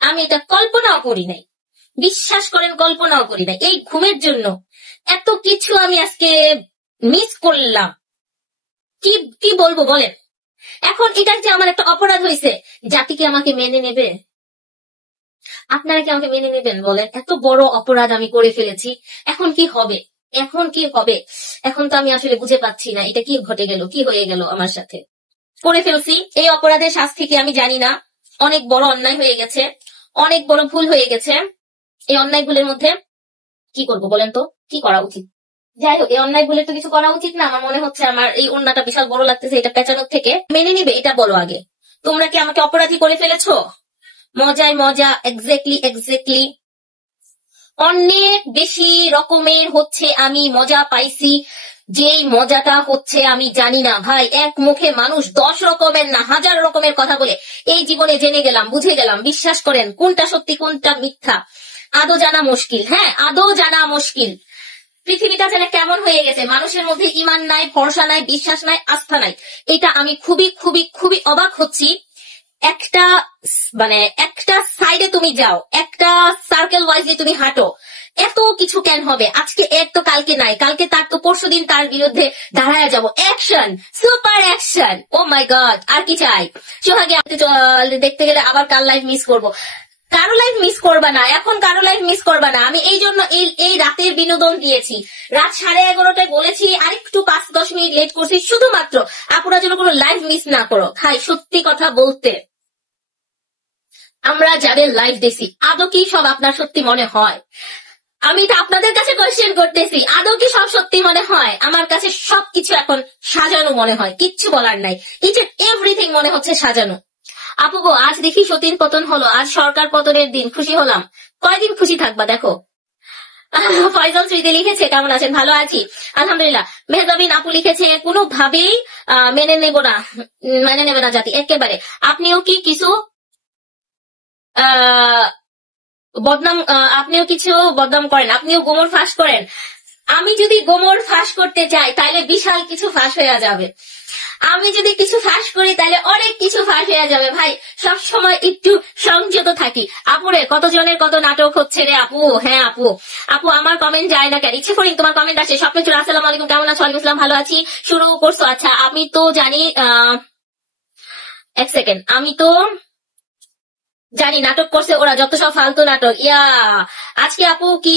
আমি এটা কল্পনাও করি নাই, বিশ্বাস করেন কল্পনাও করি নাই। এই ঘুমের জন্য এত কিছু আমি আজকে মিস করলাম, কি কি বলবো বলেন। এখন এটা যে আমার একটা অপরাধ হয়েছে, জাতি কি আমাকে মেনে নেবে? আপনারা কি আমাকে মেনে নেবেন বলেন? এত বড় অপরাধ আমি করে ফেলেছি, এখন কি হবে? এখন কি হবে? এখন তো আমি আসলে বুঝে পাচ্ছি না এটা কি ঘটে গেল, কি হয়ে গেল আমার সাথে। করে ফেলছি, এই অপরাধের শাস্তি কি আমি জানি না। অনেক বড় অন্যায় হয়ে গেছে, অনেক বড় ভুল হয়ে গেছে। এই অন্যায় ভুলের মধ্যে কি করব বলেন তো, কি করা উচিত? যাই হোক, এই অন্যায় ভুলের তো কিছু করা উচিত না। আমার মনে হচ্ছে আমার এই ওড়নাটা বিশাল বড় লাগতেছে, এটা পেঁচানোর থেকে। মেনে নিবে এটা বলো আগে। তোমরা কি আমাকে অপরাধী করে ফেলেছো? মজায় মজা, এক্স্যাক্টলি এক্স্যাক্টলি। অনেক বেশি রকমের হচ্ছে আমি মজা পাইছি, যেই মজাটা হচ্ছে আমি জানি না ভাই। এক মুখে মানুষ 10 রকমের না 1000 রকমের কথা বলে এই জীবনে জেনে গেলাম, বুঝে গেলাম। বিশ্বাস করেন কোনটা সত্যি কোনটা মিথ্যা আদৌ জানা মুশকিল। হ্যাঁ, আদৌ জানা মুশকিল। পৃথিবীটা যেন কেমন হয়ে গেছে, মানুষের মধ্যে ইমান নাই, ভরসা নাই, বিশ্বাস নাই, আস্থা নাই। এটা আমি খুবই খুবই খুবই অবাক হচ্ছি। একটা মানে একটা সাইডে তুমি যাও, একটা সার্কেল ওয়াইজলি তুমি হাঁটো, এত কিছু কেন হবে? আজকে এর তো কালকে নাই, কালকে তার তো পরশুদিন তার বিরুদ্ধে দাঁড়ায় যাব। Action, super action. Oh my god, আর কি চাই? সোহাগে দেখতে গেলে আবার কার লাইফ মিস করব? কারো লাইফ মিস করবা না, এখন কারো লাইফ মিস করবা না। আমি এই জন্য এই রাতের বিনোদন দিয়েছি। রাত 11:30টায় বলেছি, আরেকটু 5-10 মিনিট লেট করছি শুধুমাত্র আপুরা যেন কোনো লাইফ মিস না করো। খাই সত্যি কথা বলতে, আমরা যাদের লাইভ দেখছি আদৌ কি সব আপনার সত্যি মনে হয়? আমি এটা আপনাদের কাছে কোয়েশ্চেন করতেছি, আদৌ কি সব সত্যি মনে হয়? আমার কাছে সবকিছু এখন সাজানো মনে হয়, কিচ্ছু বলার নাই। ইচ এন্ড এভরিথিং মনে হচ্ছে সাজানো। আপু গো, আজ দেখি সতীর পতন হলো, আজ সরকার পতনের দিন, খুশি হলাম। কয়দিন খুশি থাকবা দেখো। ফয়জল স্মৃতি লিখেছে, কেমন আছেন? ভালো আছি আলহামদুলিল্লাহ। মেহজাবিন আপু লিখেছে, কোনোভাবেই মেনে নেব না, মেনে নেবে না জাতি একেবারে। আপনিও কি কিছু বদনাম, আপনিও কিছু বদনাম করেন, আপনিও গোমর ফাঁস করেন। আমি যদি গোমর ফাঁস করতে চাই তাহলে বিশাল কিছু ফাঁস হয়ে যাবে। আমি যদি কিছু ফাঁস করি তাহলে অনেক কিছু ফাঁস হয়ে যাবে ভাই। সব সময় একটু সংযত থাকি। আপুরে কতজনের কত নাটক হচ্ছে রে আপু। হ্যাঁ আপু, আপু আমার কমেন্ট যায় না কেন? ইচ্ছে করি তোমার কমেন্ট আসে। স্বপ্ন চুর, আসসালামু আলাইকুম, কেমন আছো? ওয়ালাইকুম আসসালাম, ভালো আছি। শুরু করছো? আচ্ছা, আমি তো জানি, এক সেকেন্ড, আমি তো জানি নাটক করছে ওরা, যত সব ফালতু নাটক। ইয়া, আজকে আপু কি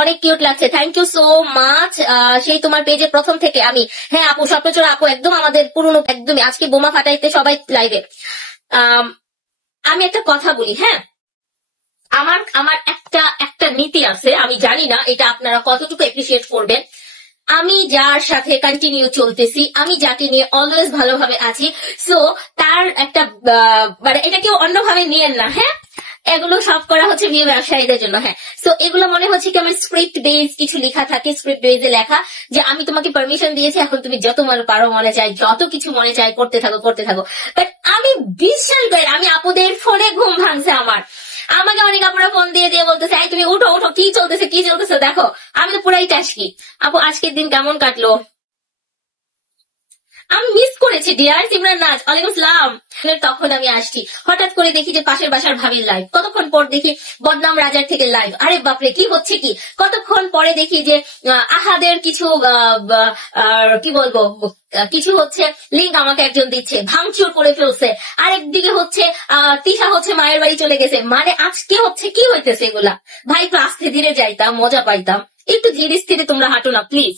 অনেক কিউট লাগছে, থ্যাংক ইউ সো মাচ। সেই তোমার পেজে প্রথম থেকে আমি। হ্যাঁ আপু, স্বপ্নচোরা আপু একদম আমাদের পুরনো, একদমই। আজকে বোমা ফাটাইতে সবাই লাইভে। আমি একটা কথা বলি, হ্যাঁ, আমার আমার একটা একটা নীতি আছে, আমি জানি না এটা আপনারা কতটুকু এপ্রিসিয়েট করবেন। আমি যার সাথে কন্টিনিউ চলতেছি, আমি যাকে নিয়ে অলওয়েজ ভালোভাবে আছি, সো তার একটা মানে এটা কেউ অন্যভাবে নিয়েন না। হ্যাঁ, এগুলো সব করা হচ্ছে বিয়ে ব্যবসায়ীদের জন্য। হ্যাঁ, সো এগুলো মনে হচ্ছে কি আমার স্ক্রিপ্ট বেস কিছু লেখা থাকে, স্ক্রিপ্ট বেসে লেখা যে আমি তোমাকে পারমিশন দিয়েছি, এখন তুমি যত পারো মনে চাই, যত কিছু মনে চাই করতে থাকো করতে থাকো। বাট আমি বিশ্বাস করি, আমি আপুদের ফোনে ঘুম ভাঙছে আমার। আমাকে অনেক আপুরা ফোন দিয়ে দিয়ে বলতেছে, এই তুমি উঠো উঠো, কি চলতেছে কি চলতেছে দেখো। আমি তো পুরাই টাসকি। আপু আজকের দিন কেমন কাটলো? আমি মিস করেছি ডিয়ার সিমরান নাজ, ওয়ালাইকুম আসসালাম। তখন আমি আসছি, হঠাৎ করে দেখি যে পাশের বাসার ভাবির লাইভ, কতক্ষণ পর দেখি বদনাম রাজার থেকে লাইভ। আরে বাপরে, কি হচ্ছে কি? কতক্ষণ পরে দেখি যে আহাদের কিছু কি বলবো, কিছু হচ্ছে লিঙ্ক আমাকে একজন দিচ্ছে, ভাঙচুর করে ফেলছে। আরেকদিকে হচ্ছে তিশা হচ্ছে মায়ের বাড়ি চলে গেছে। মানে আজকে হচ্ছে কি হইতেছে এগুলা? ভাই একটু আস্তে ধীরে যাইতাম, মজা পাইতাম। একটু ধীরে স্থিরে তোমরা হাঁটো না প্লিজ।